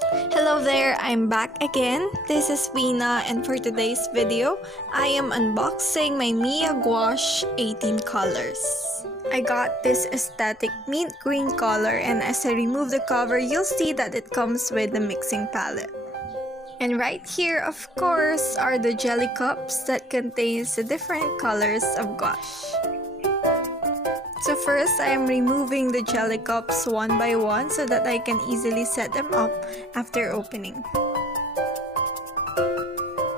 Hello there, I'm back again. This is Vina, and for today's video, I am unboxing my Miya Gouache 18 colors. I got this aesthetic mint green color, and as I remove the cover, you'll see that it comes with the mixing palette. And right here, of course, are the jelly cups that contains the different colors of gouache. So first, I am removing the jelly cups one by one so that I can easily set them up after opening.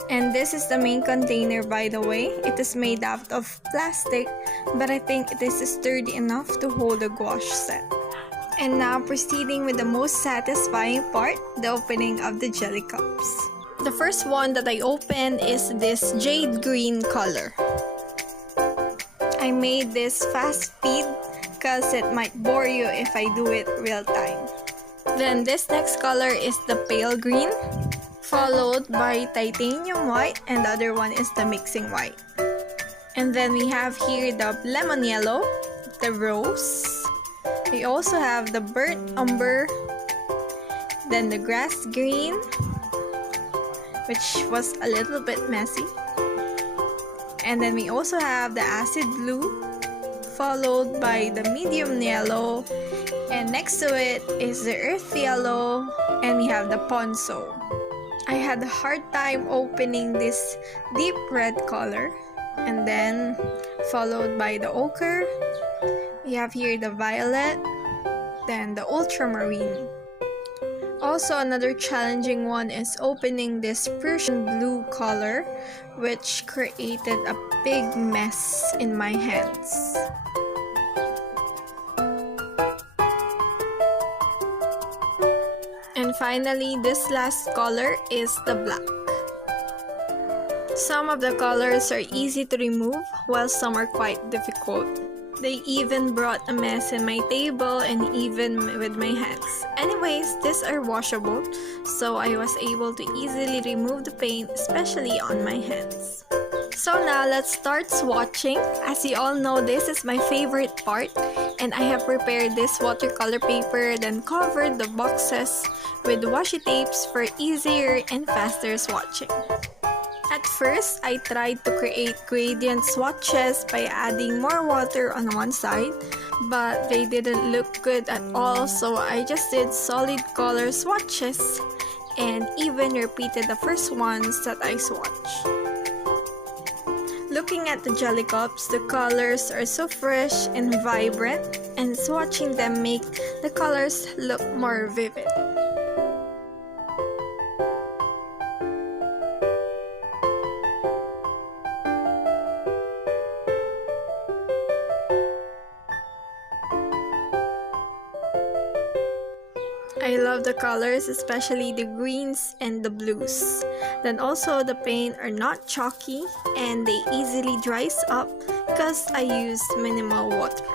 And this is the main container, by the way. It is made out of plastic, but I think it is sturdy enough to hold a gouache set. And now proceeding with the most satisfying part, the opening of the jelly cups. The first one that I opened is this jade green color. I made this fast speed because it might bore you if I do it real time. Then this next color is the pale green, followed by titanium white, and the other one is the mixing white. And then we have here the lemon yellow, the rose. We also have the burnt umber, then the grass green, which was a little bit messy. And then we also have the acid blue, followed by the medium yellow, and next to it is the earth yellow, and we have the ponzo. I had a hard time opening this deep red color, and then followed by the ochre. We have here the violet, then the ultramarine. Also, another challenging one is opening this Prussian blue color, which created a big mess in my hands. And finally, this last color is the black. Some of the colors are easy to remove, while some are quite difficult. They even brought a mess in my table and even with my hands. Anyways, these are washable, so I was able to easily remove the paint, especially on my hands. So now let's start swatching. As you all know, this is my favorite part, and I have prepared this watercolor paper, then covered the boxes with washi tapes for easier and faster swatching. At first, I tried to create gradient swatches by adding more water on one side, but they didn't look good at all, so I just did solid color swatches and even repeated the first ones that I swatched. Looking at the jelly cups, the colors are so fresh and vibrant, and swatching them make the colors look more vivid. I love the colors, especially the greens and the blues. Then also the paint are not chalky and they easily dries up because I used minimal water.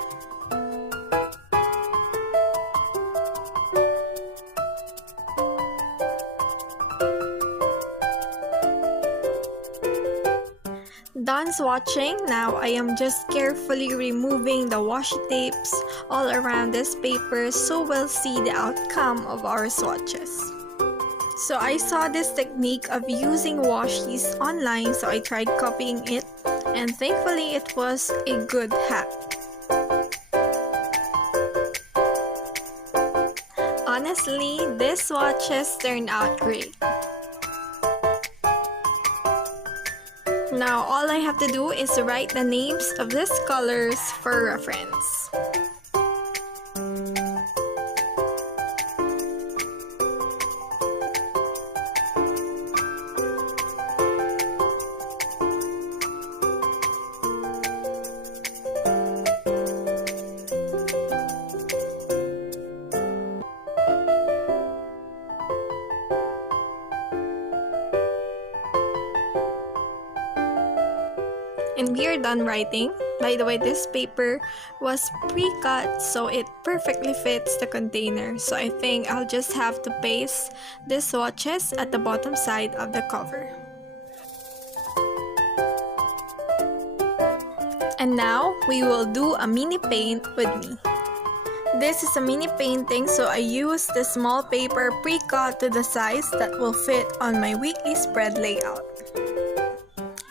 Done swatching, now I am just carefully removing the washi tapes all around this paper so we'll see the outcome of our swatches. So I saw this technique of using washies online, so I tried copying it, and thankfully it was a good hack. Honestly, these swatches turned out great. Now all I have to do is write the names of these colors for reference. And we are done writing. By the way, this paper was pre-cut, so it perfectly fits the container. So I think I'll just have to paste the swatches at the bottom side of the cover. And now we will do a mini paint with me. This is a mini painting, so I used the small paper pre-cut to the size that will fit on my weekly spread layout.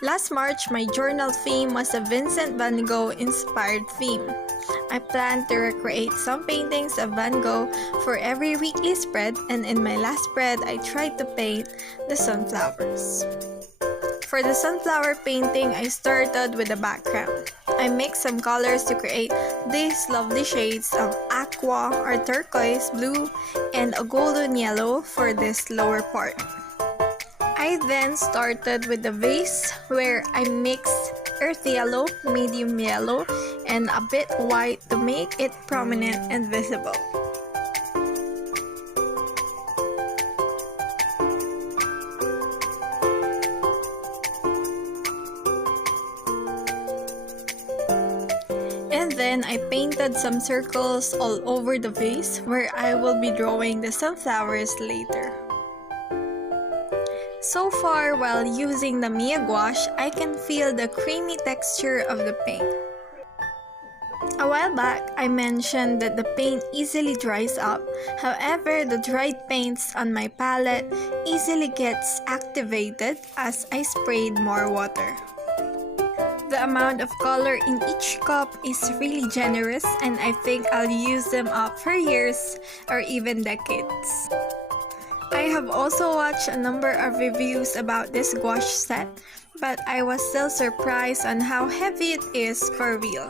Last March, my journal theme was a Vincent Van Gogh inspired theme. I plan to recreate some paintings of Van Gogh for every weekly spread, and in my last spread, I tried to paint the sunflowers. For the sunflower painting, I started with the background. I mixed some colors to create these lovely shades of aqua or turquoise blue and a golden yellow for this lower part. I then started with the vase where I mixed earth yellow, medium yellow, and a bit white to make it prominent and visible. And then I painted some circles all over the vase where I will be drawing the sunflowers later. So far, while using the Miya gouache, I can feel the creamy texture of the paint. A while back, I mentioned that the paint easily dries up. However, the dried paints on my palette easily gets activated as I sprayed more water. The amount of color in each cup is really generous, and I think I'll use them up for years or even decades. I have also watched a number of reviews about this gouache set, but I was still surprised on how heavy it is for real.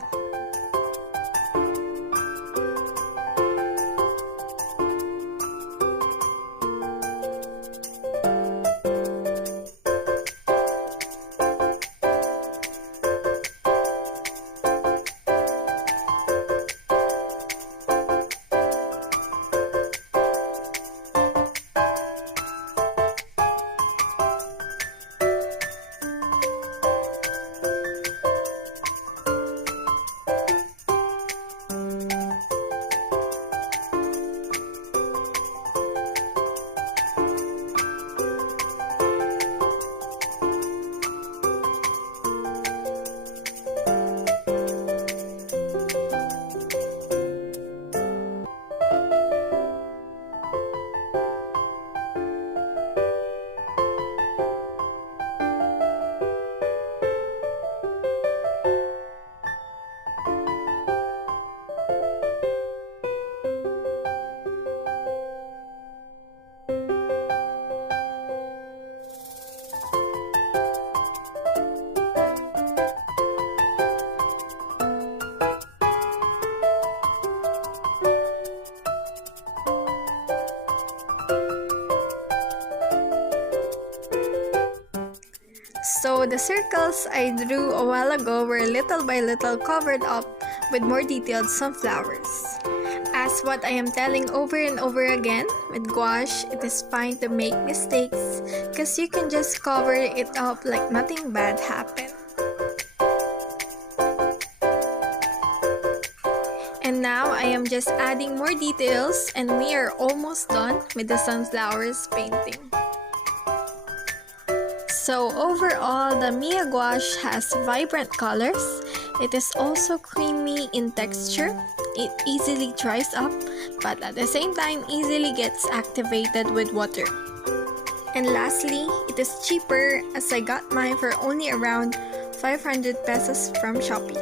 So the circles I drew a while ago were little by little covered up with more detailed sunflowers. As what I am telling over and over again, with gouache, it is fine to make mistakes because you can just cover it up like nothing bad happened. And now I am just adding more details and we are almost done with the sunflowers painting. So overall, the Miya gouache has vibrant colors. It is also creamy in texture. It easily dries up, but at the same time easily gets activated with water. And lastly, it is cheaper as I got mine for only around 500 pesos from Shopee.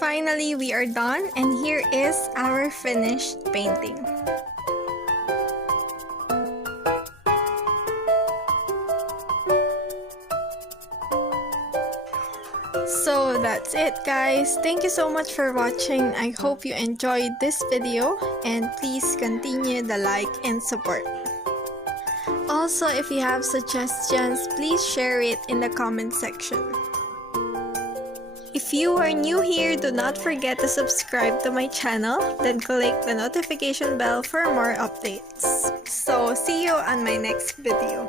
Finally, we are done, and here is our finished painting. So that's it, guys. Thank you so much for watching. I hope you enjoyed this video, and please continue the like and support. Also, if you have suggestions, please share it in the comment section. If you are new here, do not forget to subscribe to my channel, then click the notification bell for more updates. So, see you on my next video.